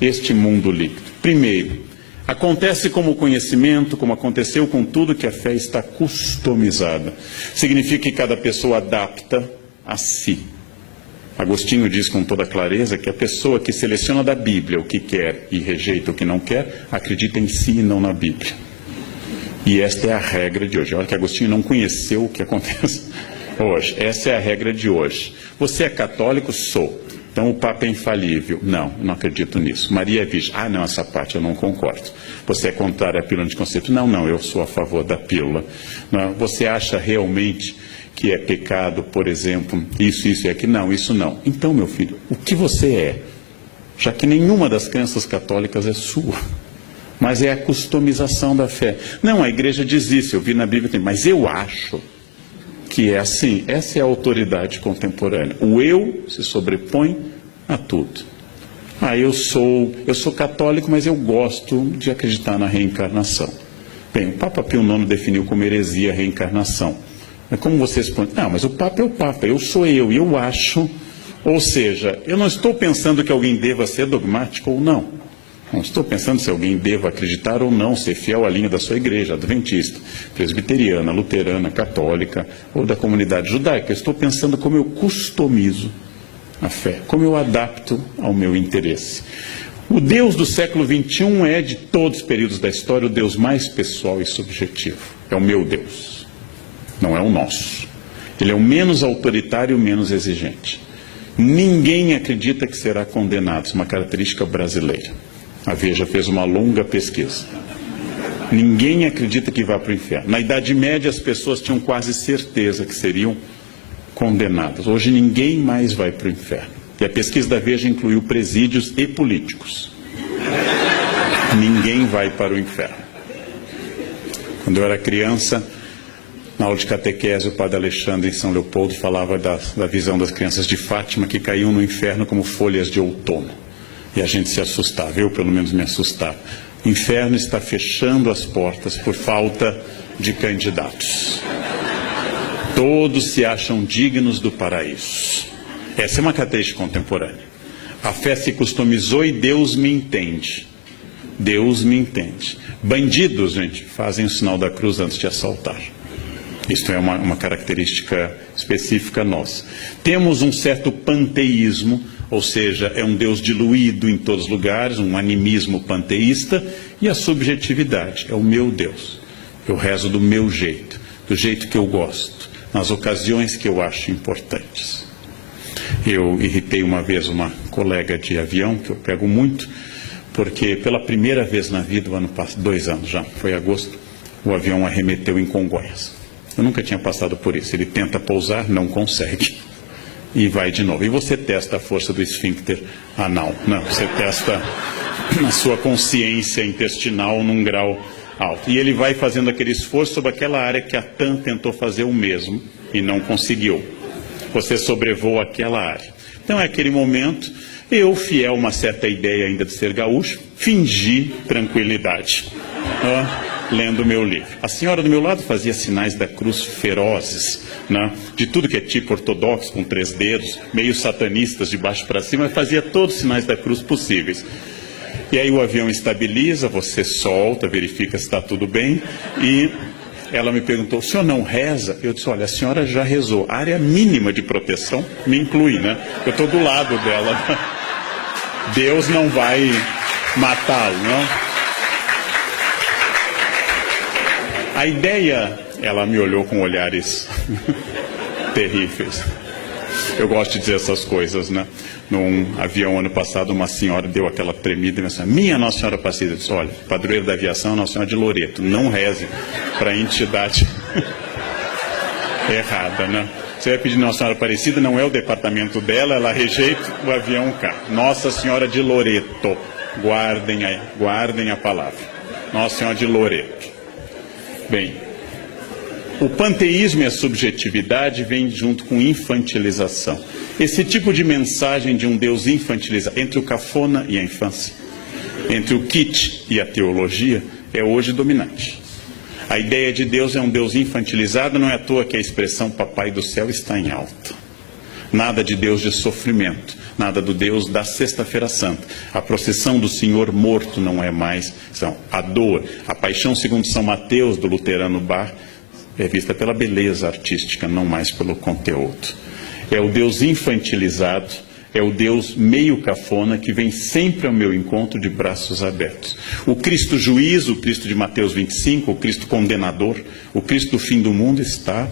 este mundo líquido? Primeiro, acontece como conhecimento, como aconteceu com tudo, que a fé está customizada. Significa que cada pessoa adapta a si. Agostinho diz com toda clareza que a pessoa que seleciona da Bíblia o que quer e rejeita o que não quer, acredita em si e não na Bíblia. E esta é a regra de hoje. Olha que Agostinho não conheceu o que acontece hoje. Essa é a regra de hoje. Você é católico? Sou. Então o Papa é infalível. Não, não acredito nisso. Maria é virgem. Ah, não, essa parte eu não concordo. Você é contrário à pílula anticonceptiva? Não, não, eu sou a favor da pílula. Não, você acha realmente que é pecado, por exemplo, isso e aquilo? Não, isso não. Então, meu filho, o que você é? Já que nenhuma das crenças católicas é sua. Mas é a customização da fé. Não, a igreja diz isso, eu vi na Bíblia, mas eu acho que é assim. Essa é a autoridade contemporânea. O eu se sobrepõe a tudo. Ah, eu sou católico, mas eu gosto de acreditar na reencarnação. Bem, o Papa Pio IX definiu como heresia a reencarnação. Mas como vocês respondem? Não, mas o Papa é o Papa, eu sou eu acho. Ou seja, eu não estou pensando que alguém deva ser dogmático ou não. Não estou pensando se alguém deva acreditar ou não, ser fiel à linha da sua igreja, adventista, presbiteriana, luterana, católica ou da comunidade judaica. Eu estou pensando como eu customizo a fé, como eu adapto ao meu interesse. O Deus do século XXI é, de todos os períodos da história, o Deus mais pessoal e subjetivo. É o meu Deus, não é o nosso. Ele é o menos autoritário e o menos exigente. Ninguém acredita que será condenado, isso é uma característica brasileira. A Veja fez uma longa pesquisa. Ninguém acredita que vá para o inferno. Na Idade Média, as pessoas tinham quase certeza que seriam condenadas. Hoje, ninguém mais vai para o inferno. E a pesquisa da Veja incluiu presídios e políticos. Ninguém vai para o inferno. Quando eu era criança, na aula de catequese, o padre Alexandre, em São Leopoldo, falava da visão das crianças de Fátima que caíam no inferno como folhas de outono. E a gente se assustava, eu pelo menos me assustava. O inferno está fechando as portas por falta de candidatos. Todos se acham dignos do paraíso. Essa é uma característica contemporânea. A fé se customizou e Deus me entende. Deus me entende. Bandidos, gente, fazem o sinal da cruz antes de assaltar. Isto é uma característica específica nossa. Temos um certo panteísmo, ou seja, é um Deus diluído em todos os lugares, um animismo panteísta, e a subjetividade, é o meu Deus. Eu rezo do meu jeito, do jeito que eu gosto, nas ocasiões que eu acho importantes. Eu irritei uma vez uma colega de avião, que eu pego muito, porque pela primeira vez na vida, 2 anos já, foi agosto, o avião arremeteu em Congonhas. Eu nunca tinha passado por isso. Ele tenta pousar, não consegue. E vai de novo. E você testa a força do esfíncter anal. Não, você testa a sua consciência intestinal num grau alto. E ele vai fazendo aquele esforço sobre aquela área que a TAM tentou fazer o mesmo e não conseguiu. Você sobrevoa aquela área. Então, é aquele momento, eu, fiel a uma certa ideia ainda de ser gaúcho, fingi tranquilidade. Lendo o meu livro. A senhora do meu lado fazia sinais da cruz ferozes, né? De tudo que é tipo ortodoxo, com 3 dedos, meio satanistas de baixo para cima, fazia todos os sinais da cruz possíveis. E aí o avião estabiliza, você solta, verifica se está tudo bem, e ela me perguntou, o senhor não reza? Eu disse, olha, a senhora já rezou. A área mínima de proteção me inclui, né? Eu estou do lado dela. Deus não vai matá-lo, não? A ideia, ela me olhou com olhares terríveis. Eu gosto de dizer essas coisas, né? Num avião, ano passado, uma senhora deu aquela tremida e disse, minha Nossa Senhora Aparecida. Eu disse, olha, padroeiro da aviação é Nossa Senhora de Loreto. Não reze para a entidade errada, né? Você vai pedir Nossa Senhora Aparecida, não é o departamento dela, ela rejeita, o avião cai. Nossa Senhora de Loreto. Guardem a palavra. Nossa Senhora de Loreto. Bem, o panteísmo e a subjetividade vêm junto com infantilização. Esse tipo de mensagem de um Deus infantilizado, entre o cafona e a infância, entre o kitsch e a teologia, é hoje dominante. A ideia de Deus é um Deus infantilizado, não é à toa que a expressão Papai do Céu está em alta. Nada de Deus de sofrimento, nada do Deus da Sexta-feira Santa. A procissão do Senhor morto não é mais, a dor, a paixão segundo São Mateus, do luterano Bach, é vista pela beleza artística, não mais pelo conteúdo. É o Deus infantilizado, é o Deus meio cafona que vem sempre ao meu encontro de braços abertos. O Cristo juiz, o Cristo de Mateus 25, o Cristo condenador, o Cristo do fim do mundo está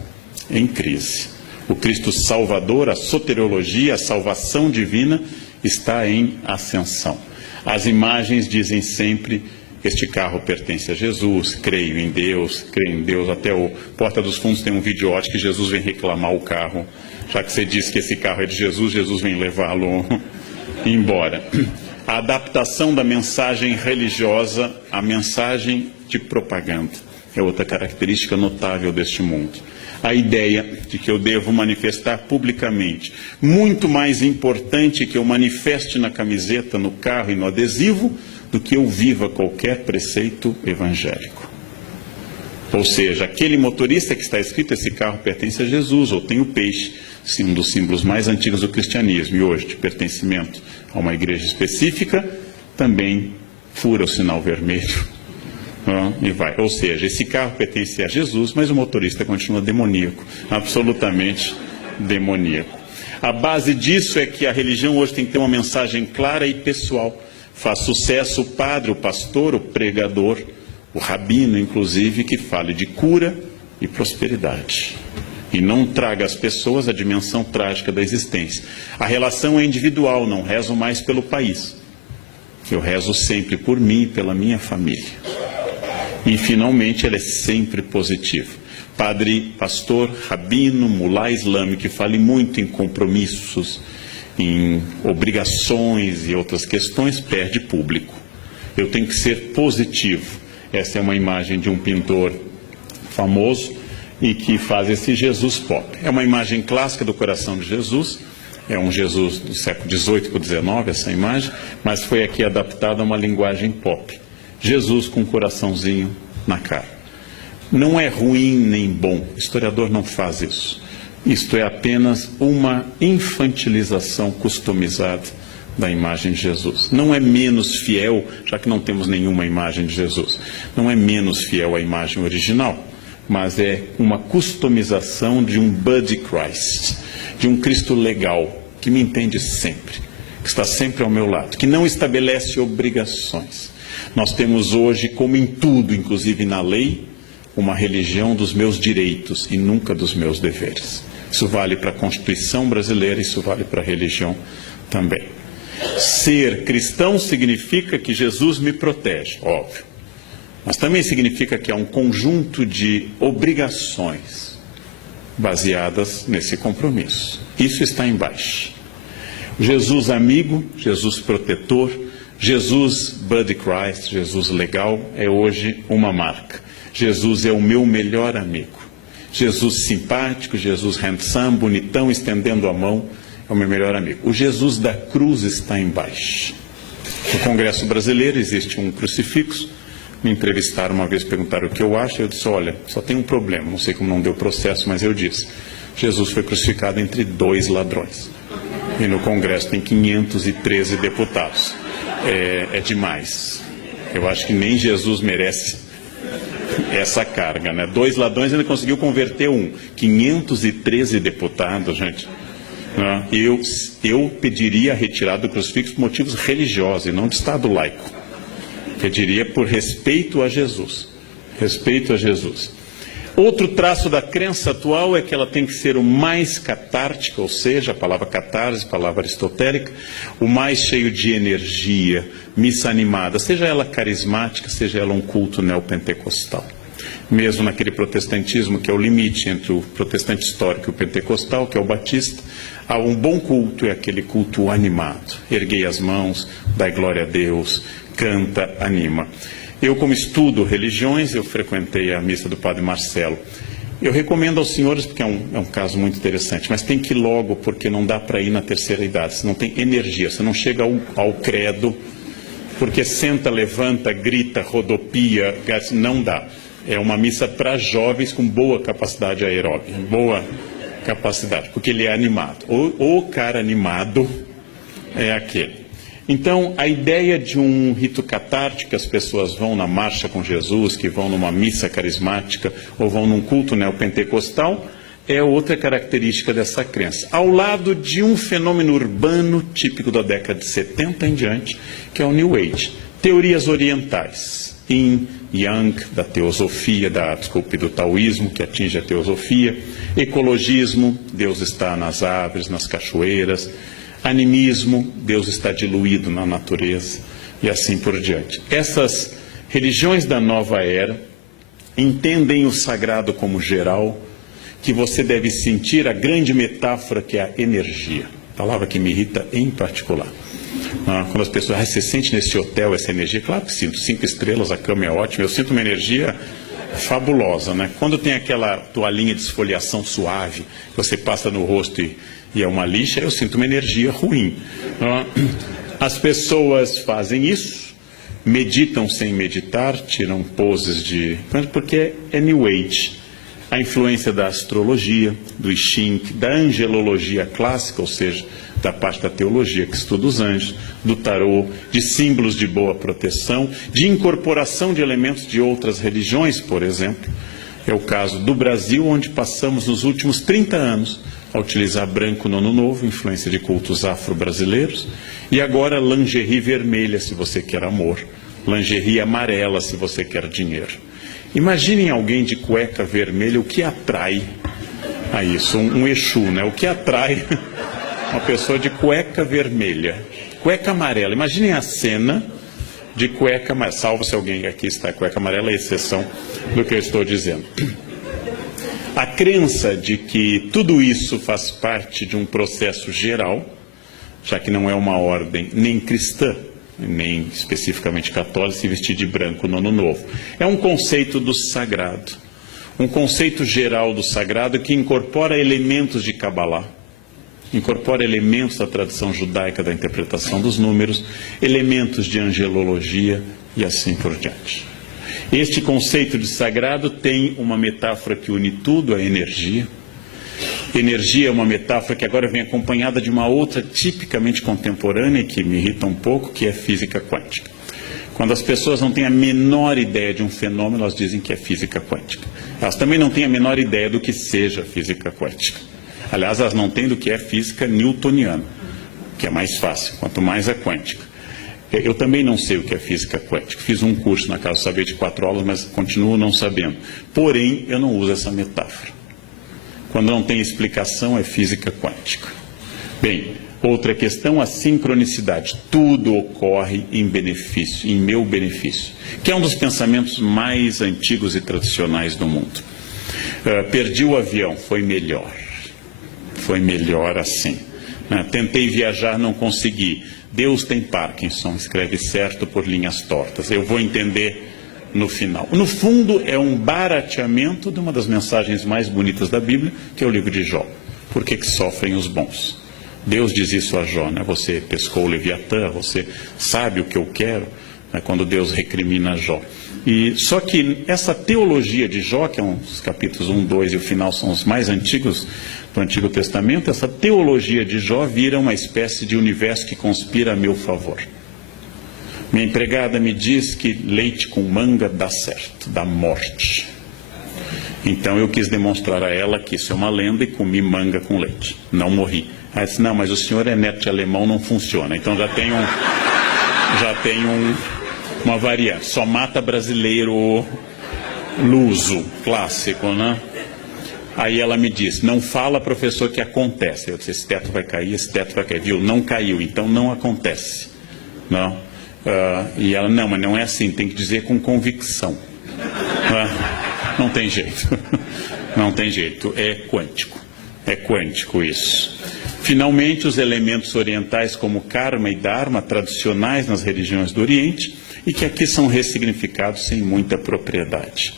em crise. O Cristo salvador, a soteriologia, a salvação divina está em ascensão. As imagens dizem sempre: este carro pertence a Jesus, creio em Deus, até o Porta dos Fundos tem um vídeo ótimo que Jesus vem reclamar o carro, já que você disse que esse carro é de Jesus, Jesus vem levá-lo embora. A adaptação da mensagem religiosa à mensagem de propaganda é outra característica notável deste mundo. A ideia de que eu devo manifestar publicamente, muito mais importante que eu manifeste na camiseta, no carro e no adesivo, do que eu viva qualquer preceito evangélico. Ou seja, aquele motorista que está escrito, esse carro pertence a Jesus, ou tem o peixe, um dos símbolos mais antigos do cristianismo, e hoje de pertencimento a uma igreja específica, também fura o sinal vermelho. E vai. Ou seja, esse carro pertence a Jesus, mas o motorista continua demoníaco, absolutamente demoníaco. A base disso é que a religião hoje tem que ter uma mensagem clara e pessoal. Faz sucesso o padre, o pastor, o pregador, o rabino, inclusive, que fale de cura e prosperidade. E não traga às pessoas a dimensão trágica da existência. A relação é individual, não rezo mais pelo país. Eu rezo sempre por mim e pela minha família. E, finalmente, ela é sempre positiva. Padre, pastor, rabino, mulá islâmico, que fale muito em compromissos, em obrigações e outras questões, perde público. Eu tenho que ser positivo. Essa é uma imagem de um pintor famoso e que faz esse Jesus pop. É uma imagem clássica do coração de Jesus, é um Jesus do século XVIII para o XIX, essa imagem, mas foi aqui adaptada a uma linguagem pop. Jesus com um coraçãozinho na cara. Não é ruim nem bom, o historiador não faz isso. Isto é apenas uma infantilização customizada da imagem de Jesus. Não é menos fiel, já que não temos nenhuma imagem de Jesus. Não é menos fiel à imagem original, mas é uma customização de um Buddy Christ, de um Cristo legal, que me entende sempre, que está sempre ao meu lado, que não estabelece obrigações. Nós temos hoje, como em tudo, inclusive na lei, uma religião dos meus direitos e nunca dos meus deveres. Isso vale para a Constituição brasileira, isso vale para a religião também. Ser cristão significa que Jesus me protege, óbvio. Mas também significa que há um conjunto de obrigações baseadas nesse compromisso. Isso está embaixo. Jesus amigo, Jesus protetor, Jesus Buddy Christ, Jesus legal, é hoje uma marca. Jesus é o meu melhor amigo. Jesus simpático, Jesus handsome, bonitão, estendendo a mão, é o meu melhor amigo. O Jesus da cruz está embaixo. No Congresso Brasileiro existe um crucifixo. Me entrevistaram uma vez, perguntaram o que eu acho. Eu disse, olha, só tem um problema, não sei como não deu processo, mas eu disse, Jesus foi crucificado entre 2 ladrões. E no Congresso tem 513 deputados. É demais. Eu acho que nem Jesus merece essa carga, né? 2 ladrões ainda conseguiu converter um. 513 deputados, gente. Eu pediria a retirada do crucifixo por motivos religiosos e não de Estado laico. Pediria por respeito a Jesus. Respeito a Jesus. Outro traço da crença atual é que ela tem que ser o mais catártica, ou seja, a palavra catarse, palavra aristotélica, o mais cheio de energia, missa animada, seja ela carismática, seja ela um culto neopentecostal. Mesmo naquele protestantismo que é o limite entre o protestante histórico e o pentecostal, que é o batista, há um bom culto, é aquele culto animado. Erguei as mãos, dai glória a Deus, canta, anima. Eu, como estudo religiões, eu frequentei a missa do Padre Marcelo. Eu recomendo aos senhores, porque é um caso muito interessante, mas tem que ir logo, porque não dá para ir na terceira idade, você não tem energia, você não chega ao credo, porque senta, levanta, grita, rodopia, não dá. É uma missa para jovens com boa capacidade aeróbica, boa capacidade, porque ele é animado. O cara animado é aquele. Então, a ideia de um rito catártico, que as pessoas vão na marcha com Jesus, que vão numa missa carismática ou vão num culto neopentecostal, é outra característica dessa crença. Ao lado de um fenômeno urbano típico da década de 70 em diante, que é o New Age. Teorias orientais, Yin, Yang, da teosofia, do taoísmo, que atinge a teosofia, ecologismo, Deus está nas árvores, nas cachoeiras, animismo, Deus está diluído na natureza, e assim por diante. Essas religiões da nova era entendem o sagrado como geral, que você deve sentir a grande metáfora que é a energia, palavra que me irrita em particular. Quando as pessoas, você sente nesse hotel essa energia? Claro que sinto, 5 estrelas, a cama é ótima, eu sinto uma energia fabulosa, né? Quando tem aquela toalhinha de esfoliação suave, que você passa no rosto e é uma lixa, eu sinto uma energia ruim. As pessoas fazem isso, meditam sem meditar, tiram poses porque é New Age. A influência da astrologia, do I Ching, da angelologia clássica, ou seja, da parte da teologia que estuda os anjos, do tarô, de símbolos de boa proteção, de incorporação de elementos de outras religiões, por exemplo. É o caso do Brasil, onde passamos nos últimos 30 anos a utilizar branco no Ano Novo, influência de cultos afro-brasileiros, e agora lingerie vermelha, se você quer amor, lingerie amarela, se você quer dinheiro. Imaginem alguém de cueca vermelha, o que atrai a isso? Um Exu, né? O que atrai uma pessoa de cueca vermelha? Cueca amarela. Imaginem a cena de cueca amarela, salvo se alguém aqui está cueca amarela, é exceção do que eu estou dizendo. A crença de que tudo isso faz parte de um processo geral, já que não é uma ordem nem cristã, nem especificamente católica, se vestir de branco no Ano Novo. É um conceito do sagrado, um conceito geral do sagrado que incorpora elementos de Kabbalah, incorpora elementos da tradição judaica da interpretação dos números, elementos de angelologia e assim por diante. Este conceito de sagrado tem uma metáfora que une tudo, a energia. Energia é uma metáfora que agora vem acompanhada de uma outra tipicamente contemporânea, que me irrita um pouco, que é física quântica. Quando as pessoas não têm a menor ideia de um fenômeno, elas dizem que é física quântica. Elas também não têm a menor ideia do que seja física quântica. Aliás, elas não têm do que é física newtoniana, que é mais fácil, quanto mais a quântica. Eu também não sei o que é física quântica. Fiz um curso na Casa do Saber de 4 aulas, mas continuo não sabendo. Porém, eu não uso essa metáfora. Quando não tem explicação, é física quântica. Bem, outra questão, a sincronicidade. Tudo ocorre em benefício, em meu benefício, que é um dos pensamentos mais antigos e tradicionais do mundo. Perdi o avião, foi melhor. Foi melhor assim. Tentei viajar, não consegui. Deus tem Parkinson, escreve certo por linhas tortas. Eu vou entender no final. No fundo, é um barateamento de uma das mensagens mais bonitas da Bíblia, que é o livro de Jó. Por que sofrem os bons? Deus diz isso a Jó, né? Você pescou o Leviatã, você sabe o que eu quero, né? Quando Deus recrimina Jó. Só que essa teologia de Jó, que é os capítulos 1, 2 e o final são os mais antigos do Antigo Testamento, essa teologia de Jó vira uma espécie de universo que conspira a meu favor. Minha empregada me diz que leite com manga dá certo, dá morte. Então eu quis demonstrar a ela que isso é uma lenda e comi manga com leite. Não morri. Ela disse, não, mas o senhor é neto de alemão, não funciona. Então já tem uma variante. Só mata brasileiro luso, clássico, né? Aí ela me disse, não fala, professor, que acontece. Eu disse, esse teto vai cair, viu? Não caiu, então não acontece. Não. E ela, não, mas não é assim, tem que dizer com convicção. Não tem jeito. Não tem jeito, é quântico isso. Finalmente, os elementos orientais como karma e dharma, tradicionais nas religiões do Oriente, e que aqui são ressignificados sem muita propriedade.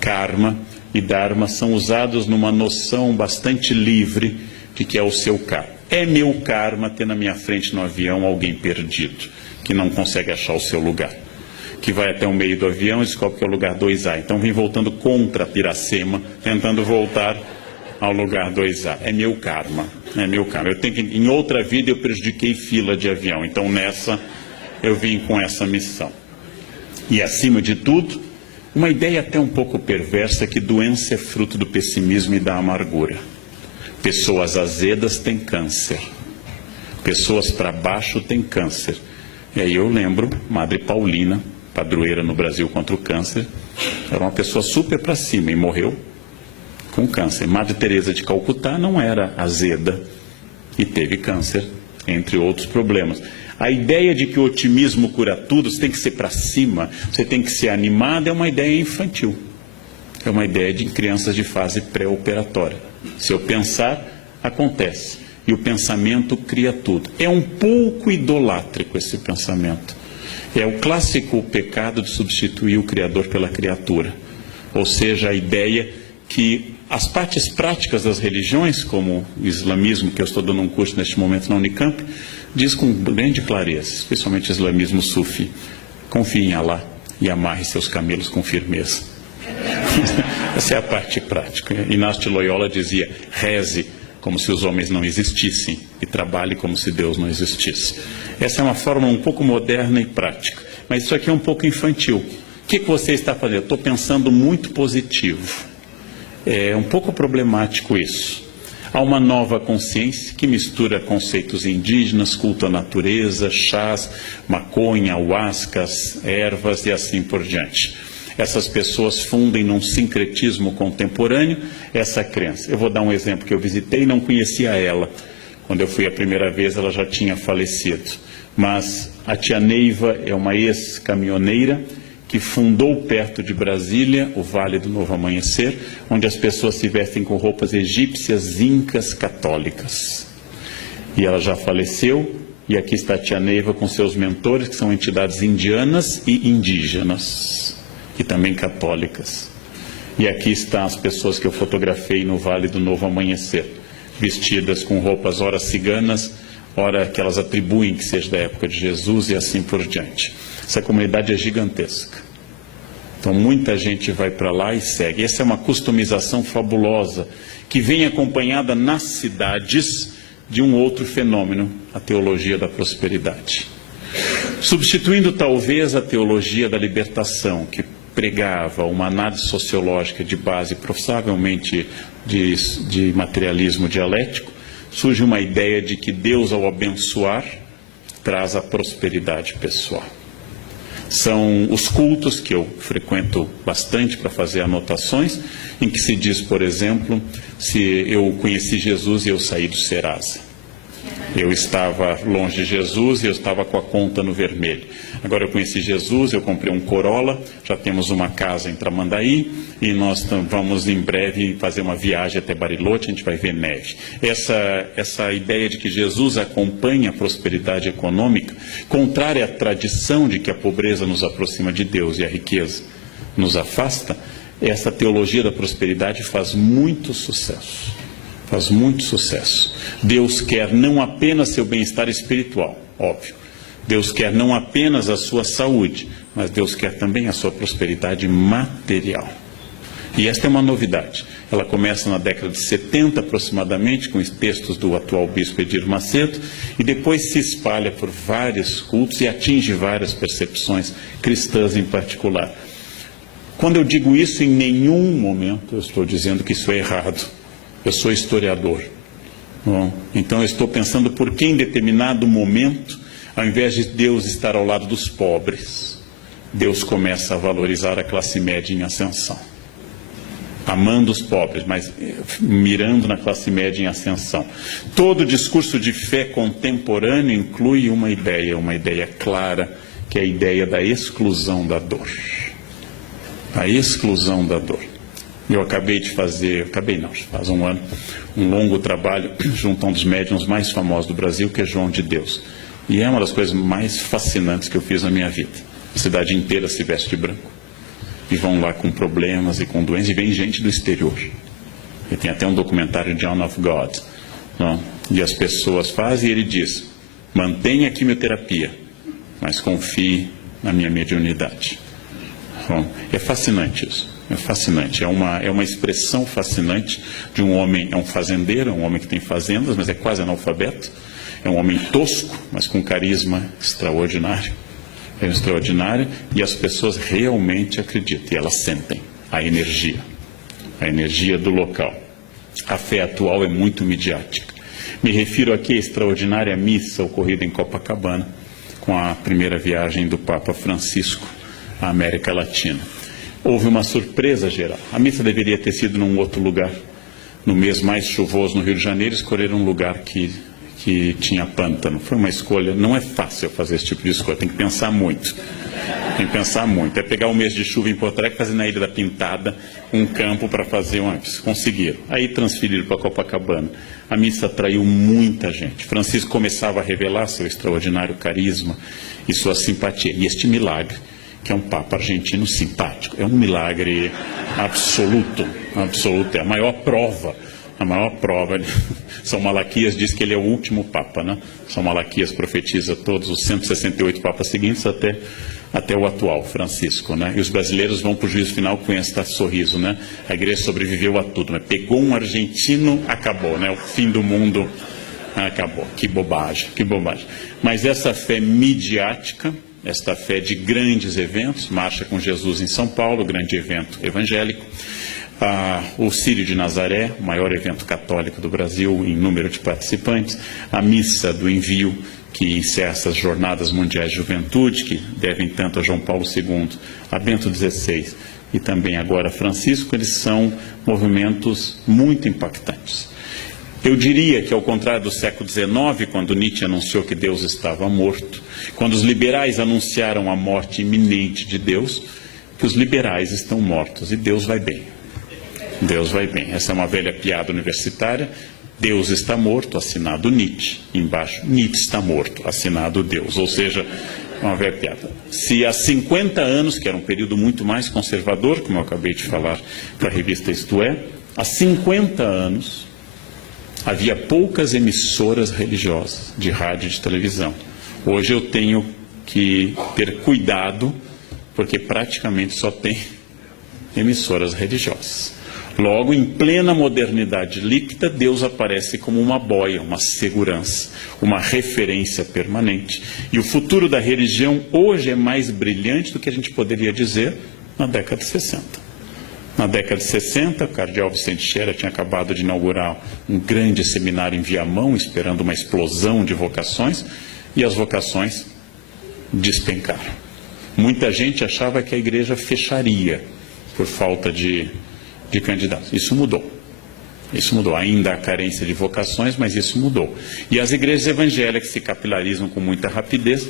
Karma e dharma são usados numa noção bastante livre de que é o seu karma. É meu karma ter na minha frente no avião alguém perdido, que não consegue achar o seu lugar, que vai até o meio do avião e descobre que é o lugar 2A. Então vem voltando contra Piracema, tentando voltar ao lugar 2A. É meu karma. É meu karma. Eu tenho que, em outra vida eu prejudiquei fila de avião. Então nessa eu vim com essa missão. E acima de tudo, uma ideia até um pouco perversa que doença é fruto do pessimismo e da amargura. Pessoas azedas têm câncer. Pessoas para baixo têm câncer. E aí eu lembro, Madre Paulina, padroeira no Brasil contra o câncer, era uma pessoa super para cima e morreu com câncer. Madre Teresa de Calcutá não era azeda e teve câncer, entre outros problemas. A ideia de que o otimismo cura tudo, você tem que ser para cima, você tem que ser animado, é uma ideia infantil. É uma ideia de crianças de fase pré-operatória. Se eu pensar, acontece. E o pensamento cria tudo. É um pouco idolátrico esse pensamento. É o clássico pecado de substituir o Criador pela criatura. Ou seja, a ideia que as partes práticas das religiões, como o islamismo, que eu estou dando um curso neste momento na Unicamp, diz com grande clareza, especialmente o islamismo sufi, confie em Allah e amarre seus camelos com firmeza. Essa é a parte prática. Inácio de Loyola dizia, reze como se os homens não existissem e trabalhe como se Deus não existisse. Essa é uma forma um pouco moderna e prática, mas isso aqui é um pouco infantil. O que você está fazendo? Eu estou pensando muito positivo. É um pouco problemático isso. Há uma nova consciência que mistura conceitos indígenas, culto à natureza, chás, maconha, ayahuascas, ervas e assim por diante. Essas pessoas fundem num sincretismo contemporâneo essa crença. Eu vou dar um exemplo que eu visitei e não conhecia ela. Quando eu fui a primeira vez, ela já tinha falecido. Mas a tia Neiva é uma ex-caminhoneira que fundou perto de Brasília o Vale do Novo Amanhecer, onde as pessoas se vestem com roupas egípcias, incas, católicas. E ela já faleceu, e aqui está a tia Neiva com seus mentores, que são entidades indianas e indígenas, e também católicas. E aqui estão as pessoas que eu fotografei no Vale do Novo Amanhecer, vestidas com roupas ora ciganas, ora que elas atribuem que seja da época de Jesus e assim por diante. Essa comunidade é gigantesca. Então muita gente vai para lá e segue. Essa é uma customização fabulosa, que vem acompanhada nas cidades de um outro fenômeno, a teologia da prosperidade. Substituindo talvez a teologia da libertação, que pregava uma análise sociológica de base provavelmente de materialismo dialético, surge uma ideia de que Deus, ao abençoar, traz a prosperidade pessoal. São os cultos que eu frequento bastante para fazer anotações, em que se diz, por exemplo, se eu conheci Jesus e eu saí do Serasa. Eu estava longe de Jesus e eu estava com a conta no vermelho. Agora eu conheci Jesus, eu comprei um Corolla, já temos uma casa em Tramandaí e nós vamos em breve fazer uma viagem até Bariloche, a gente vai ver neve. Essa ideia de que Jesus acompanha a prosperidade econômica, contrária à tradição de que a pobreza nos aproxima de Deus e a riqueza nos afasta, essa teologia da prosperidade faz muito sucesso. Faz muito sucesso. Deus quer não apenas seu bem-estar espiritual, óbvio. Deus quer não apenas a sua saúde, mas Deus quer também a sua prosperidade material. E esta é uma novidade. Ela começa na década de 70 aproximadamente, com os textos do atual bispo Edir Macedo, e depois se espalha por vários cultos e atinge várias percepções cristãs em particular. Quando eu digo isso, em nenhum momento eu estou dizendo que isso é errado. Eu sou historiador. Bom, então eu estou pensando por que em determinado momento, ao invés de Deus estar ao lado dos pobres, Deus começa a valorizar a classe média em ascensão. Amando os pobres, mas mirando na classe média em ascensão. Todo discurso de fé contemporâneo inclui uma ideia clara, que é a ideia da exclusão da dor. A exclusão da dor. Eu acabei de fazer, faz um ano, um longo trabalho junto a um dos médiuns mais famosos do Brasil, que é João de Deus. E é uma das coisas mais fascinantes que eu fiz na minha vida. A cidade inteira se veste de branco. E vão lá com problemas e com doenças, e vem gente do exterior. E tem até um documentário, John of God. Não? E as pessoas fazem e ele diz, mantenha a quimioterapia, mas confie na minha mediunidade. Bom, é fascinante isso. É fascinante, é uma expressão fascinante de um homem, é um fazendeiro, é um homem que tem fazendas, mas é quase analfabeto, é um homem tosco, mas com carisma extraordinário, e as pessoas realmente acreditam, e elas sentem a energia do local. A fé atual é muito midiática. Me refiro aqui à extraordinária missa ocorrida em Copacabana, com a primeira viagem do Papa Francisco à América Latina. Houve uma surpresa geral. A missa deveria ter sido num outro lugar. No mês mais chuvoso no Rio de Janeiro, escolheram um lugar que tinha pântano. Foi uma escolha, não é fácil fazer esse tipo de escolha, tem que pensar muito. É pegar um mês de chuva em Porto Alegre e fazer na Ilha da Pintada um campo para fazer conseguiram. Aí transferiram para Copacabana. A missa atraiu muita gente. Francisco começava a revelar seu extraordinário carisma e sua simpatia. E este milagre, que é um Papa argentino simpático, é um milagre absoluto, é a maior prova. São Malaquias diz que ele é o último Papa, né? São Malaquias profetiza todos os 168 Papas seguintes até o atual, Francisco, né? E os brasileiros vão para o juízo final com esse sorriso, né? A igreja sobreviveu a tudo, mas pegou um argentino, acabou, né? O fim do mundo acabou. Que bobagem. Mas essa fé midiática, esta fé de grandes eventos, Marcha com Jesus em São Paulo, grande evento evangélico, o Círio de Nazaré, o maior evento católico do Brasil em número de participantes, a Missa do Envio, que encerra essas Jornadas Mundiais de Juventude, que devem tanto a João Paulo II, a Bento XVI e também agora a Francisco, eles são movimentos muito impactantes. Eu diria que, ao contrário do século XIX, quando Nietzsche anunciou que Deus estava morto, quando os liberais anunciaram a morte iminente de Deus, que os liberais estão mortos e Deus vai bem. Deus vai bem. Essa é uma velha piada universitária. Deus está morto, assinado Nietzsche. Embaixo, Nietzsche está morto, assinado Deus. Ou seja, uma velha piada. Se há 50 anos, que era um período muito mais conservador, como eu acabei de falar para a revista Isto É, há 50 anos havia poucas emissoras religiosas de rádio e de televisão. Hoje eu tenho que ter cuidado, porque praticamente só tem emissoras religiosas. Logo, em plena modernidade líquida, Deus aparece como uma boia, uma segurança, uma referência permanente. E o futuro da religião hoje é mais brilhante do que a gente poderia dizer na década de 60. Na década de 60, o cardeal Vicente Scherer tinha acabado de inaugurar um grande seminário em Viamão, esperando uma explosão de vocações, e as vocações despencaram. Muita gente achava que a igreja fecharia por falta de candidatos. Isso mudou. Ainda há carência de vocações, mas isso mudou. E as igrejas evangélicas se capilarizam com muita rapidez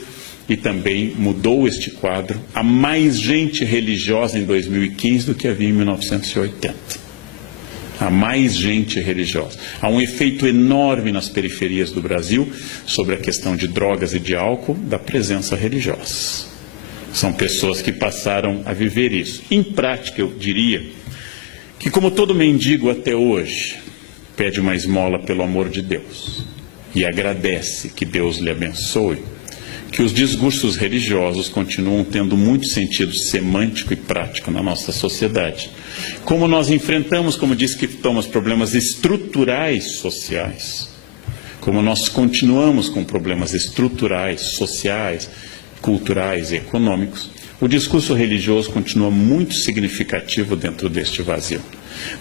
e também mudou este quadro. Há mais gente religiosa em 2015 do que havia em 1980. Há mais gente religiosa. Há um efeito enorme nas periferias do Brasil sobre a questão de drogas e de álcool, da presença religiosa. São pessoas que passaram a viver isso. Em prática, eu diria que, como todo mendigo até hoje, pede uma esmola pelo amor de Deus e agradece que Deus lhe abençoe, que os discursos religiosos continuam tendo muito sentido semântico e prático na nossa sociedade. Como nós enfrentamos, como disse que Thomas, problemas estruturais sociais, como nós continuamos com problemas estruturais, sociais, culturais e econômicos, o discurso religioso continua muito significativo dentro deste vazio.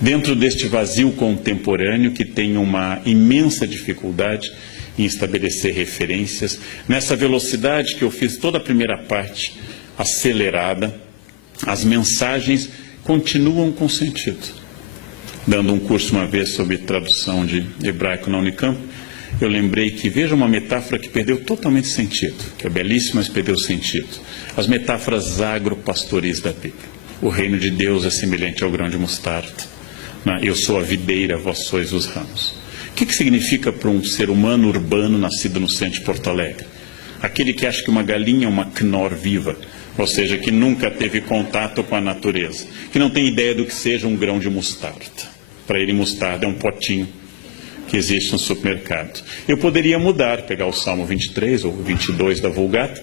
Dentro deste vazio contemporâneo que tem uma imensa dificuldade em estabelecer referências, nessa velocidade que eu fiz toda a primeira parte acelerada, as mensagens continuam com sentido. Dando um curso uma vez sobre tradução de hebraico na Unicamp, eu lembrei que, veja uma metáfora que perdeu totalmente sentido, que é belíssima, mas perdeu sentido. As metáforas agropastoris da Bíblia. O reino de Deus é semelhante ao grão de mostarda. Eu sou a videira, vós sois os ramos. O que significa para um ser humano urbano nascido no centro de Porto Alegre? Aquele que acha que uma galinha é uma Knorr viva, ou seja, que nunca teve contato com a natureza, que não tem ideia do que seja um grão de mostarda. Para ele, mostarda é um potinho que existe no supermercado. Eu poderia mudar, pegar o Salmo 23 ou 22 da Vulgata.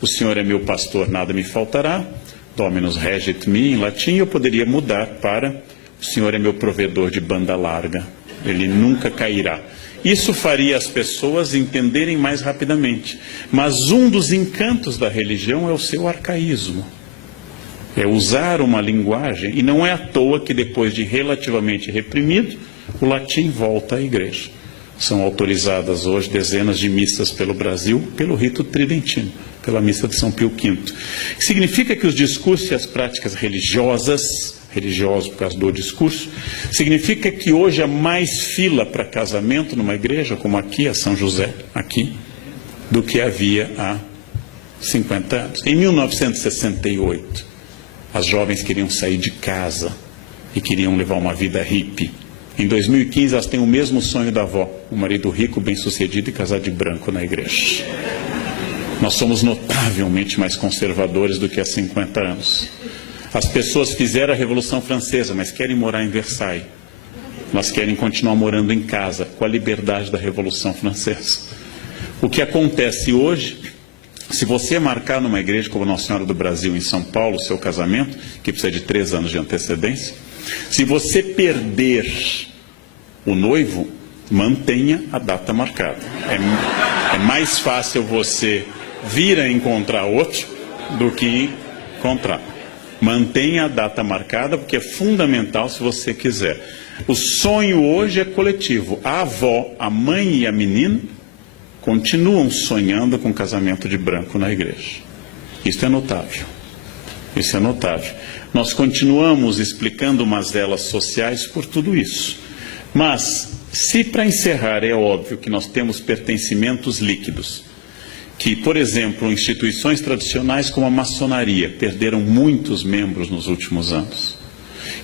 O Senhor é meu pastor, nada me faltará. Dominus regit me, em latim, eu poderia mudar para o Senhor é meu provedor de banda larga, Ele nunca cairá. Isso faria as pessoas entenderem mais rapidamente. Mas um dos encantos da religião é o seu arcaísmo. É usar uma linguagem, e não é à toa que depois de relativamente reprimido, o latim volta à igreja. São autorizadas hoje dezenas de missas pelo Brasil, pelo rito tridentino, pela missa de São Pio V. Significa que os discursos e as práticas religiosos por causa do discurso, significa que hoje há mais fila para casamento numa igreja, como aqui, a São José, aqui, do que havia há 50 anos. Em 1968, as jovens queriam sair de casa e queriam levar uma vida hippie. Em 2015, elas têm o mesmo sonho da avó, um marido rico, bem-sucedido e casar de branco na igreja. Nós somos notavelmente mais conservadores do que há 50 anos. As pessoas fizeram a Revolução Francesa, mas querem morar em Versailles. Elas querem continuar morando em casa, com a liberdade da Revolução Francesa. O que acontece hoje, se você marcar numa igreja como Nossa Senhora do Brasil, em São Paulo, seu casamento, que precisa de 3 anos de antecedência, se você perder o noivo, mantenha a data marcada. É mais fácil você vir a encontrar outro do que encontrar. Mantenha a data marcada, porque é fundamental se você quiser. O sonho hoje é coletivo. A avó, a mãe e a menina continuam sonhando com casamento de branco na igreja. Isso é notável. Isso é notável. Nós continuamos explicando mazelas sociais por tudo isso. Mas, se para encerrar é óbvio que nós temos pertencimentos líquidos, que, por exemplo, instituições tradicionais como a maçonaria perderam muitos membros nos últimos anos,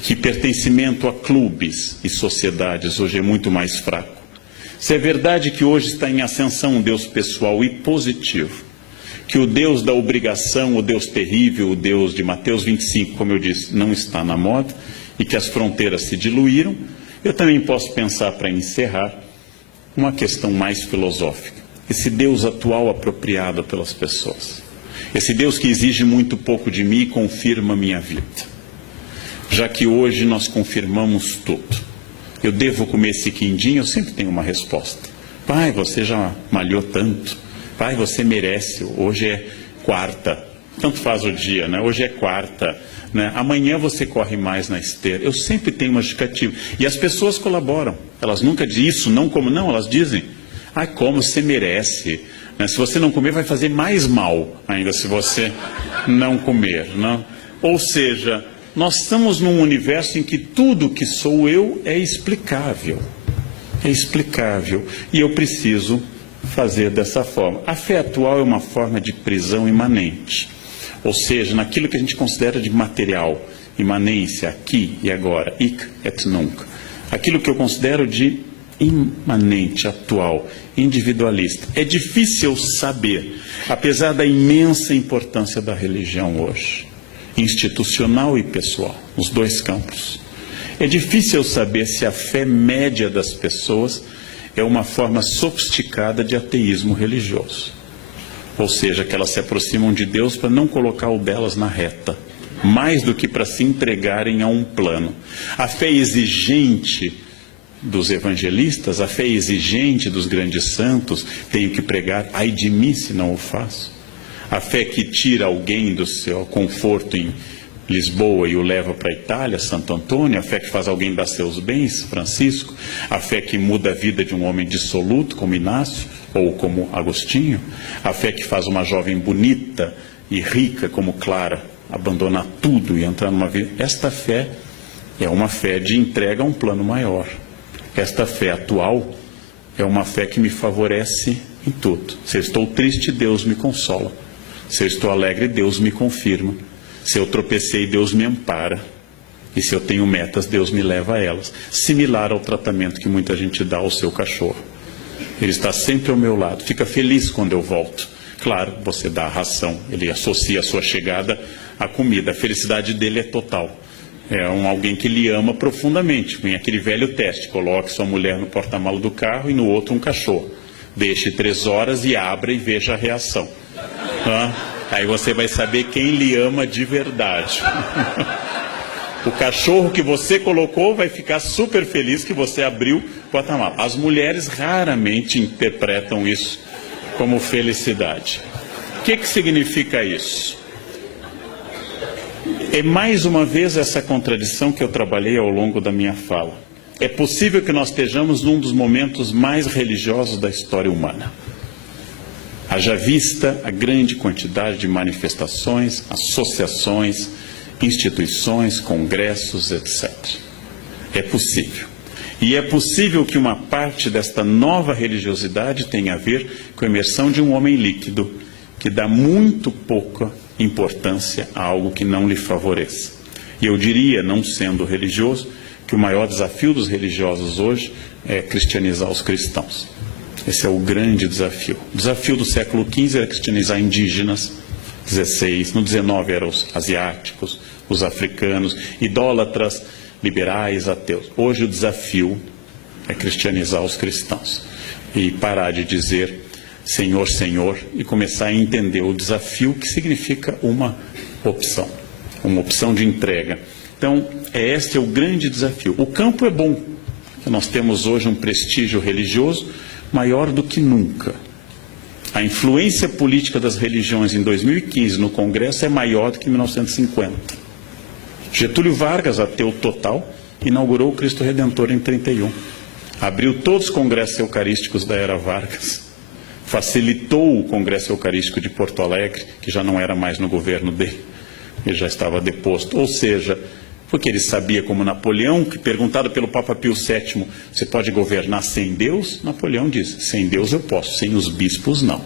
que pertencimento a clubes e sociedades hoje é muito mais fraco. Se é verdade que hoje está em ascensão um Deus pessoal e positivo, que o Deus da obrigação, o Deus terrível, o Deus de Mateus 25, como eu disse, não está na moda, e que as fronteiras se diluíram, eu também posso pensar, para encerrar, uma questão mais filosófica. Esse Deus atual apropriado pelas pessoas. Esse Deus que exige muito pouco de mim e confirma a minha vida. Já que hoje nós confirmamos tudo. Eu devo comer esse quindim? Eu sempre tenho uma resposta. Pai, você já malhou tanto. Pai, você merece. Hoje é quarta. Tanto faz o dia, né? Hoje é quarta. Né? Amanhã você corre mais na esteira. Eu sempre tenho uma justificativa. E as pessoas colaboram. Elas nunca dizem isso, não como não. Elas dizem... Ah, como você merece. Né? Se você não comer, vai fazer mais mal ainda se você não comer. Não? Ou seja, nós estamos num universo em que tudo que sou eu é explicável. É explicável. E eu preciso fazer dessa forma. A fé atual é uma forma de prisão imanente. Ou seja, naquilo que a gente considera de material, imanência, aqui e agora, hic et nunc. Aquilo que eu considero de imanente, atual, individualista. É difícil saber, apesar da imensa importância da religião hoje, institucional e pessoal, nos dois campos. É difícil saber se a fé média das pessoas é uma forma sofisticada de ateísmo religioso. Ou seja, que elas se aproximam de Deus para não colocar o delas na reta, mais do que para se entregarem a um plano. A fé exigente dos evangelistas, a fé exigente dos grandes santos, tenho que pregar, ai de mim se não o faço. A fé que tira alguém do seu conforto em Lisboa e o leva para a Itália, Santo Antônio, a fé que faz alguém dar seus bens, Francisco, a fé que muda a vida de um homem dissoluto, como Inácio, ou como Agostinho, a fé que faz uma jovem bonita e rica, como Clara, abandonar tudo e entrar numa vida. Esta fé é uma fé de entrega a um plano maior. Esta fé atual é uma fé que me favorece em tudo. Se eu estou triste, Deus me consola. Se eu estou alegre, Deus me confirma. Se eu tropecei, Deus me ampara. E se eu tenho metas, Deus me leva a elas. Similar ao tratamento que muita gente dá ao seu cachorro. Ele está sempre ao meu lado. Fica feliz quando eu volto. Claro, você dá a ração. Ele associa a sua chegada à comida. A felicidade dele é total. É alguém que lhe ama profundamente. Vem aquele velho teste. Coloque sua mulher no porta-malas do carro e no outro um cachorro. Deixe 3 horas e abra e veja a reação. Aí você vai saber quem lhe ama de verdade. O cachorro que você colocou vai ficar super feliz que você abriu o porta-malas. As mulheres raramente interpretam isso como felicidade. O que significa isso? É mais uma vez essa contradição que eu trabalhei ao longo da minha fala. É possível que nós estejamos num dos momentos mais religiosos da história humana. Haja vista a grande quantidade de manifestações, associações, instituições, congressos, etc. É possível. E é possível que uma parte desta nova religiosidade tenha a ver com a imersão de um homem líquido, que dá muito pouca importância a algo que não lhe favoreça. E eu diria, não sendo religioso, que o maior desafio dos religiosos hoje é cristianizar os cristãos. Esse é o grande desafio. O desafio do século XV era cristianizar indígenas, XVI, no XIX eram os asiáticos, os africanos, idólatras, liberais, ateus. Hoje o desafio é cristianizar os cristãos e parar de dizer Senhor, Senhor, e começar a entender o desafio que significa uma opção de entrega. Então, este é o grande desafio. O campo é bom, nós temos hoje um prestígio religioso maior do que nunca. A influência política das religiões em 2015 no Congresso é maior do que em 1950. Getúlio Vargas, ateu total, inaugurou o Cristo Redentor em 31. Abriu todos os congressos eucarísticos da era Vargas. Facilitou o Congresso Eucarístico de Porto Alegre, que já não era mais no governo dele, ele já estava deposto. Ou seja, porque ele sabia, como Napoleão, que perguntado pelo Papa Pio VII, você pode governar sem Deus? Napoleão diz, sem Deus eu posso, sem os bispos não.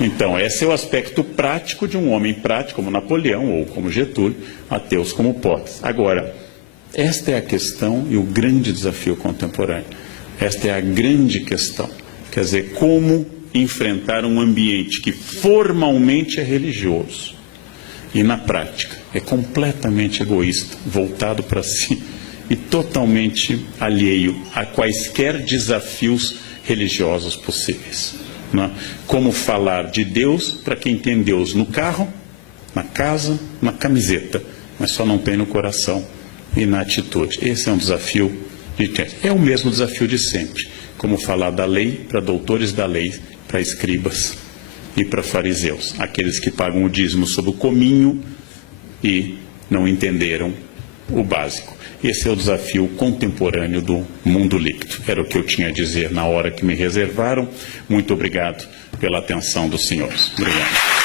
Então, esse é o aspecto prático de um homem prático, como Napoleão ou como Getúlio, ateus como Potts. Agora, esta é a questão e o grande desafio contemporâneo. Esta é a grande questão. Quer dizer, como enfrentar um ambiente que formalmente é religioso e na prática é completamente egoísta, voltado para si e totalmente alheio a quaisquer desafios religiosos possíveis. Né? Como falar de Deus para quem tem Deus no carro, na casa, na camiseta, mas só não tem no coração e na atitude. Esse é um desafio de tempo. É o mesmo desafio de sempre. Como falar da lei para doutores da lei, para escribas e para fariseus, aqueles que pagam o dízimo sob o cominho e não entenderam o básico. Esse é o desafio contemporâneo do mundo líquido. Era o que eu tinha a dizer na hora que me reservaram. Muito obrigado pela atenção dos senhores. Obrigado.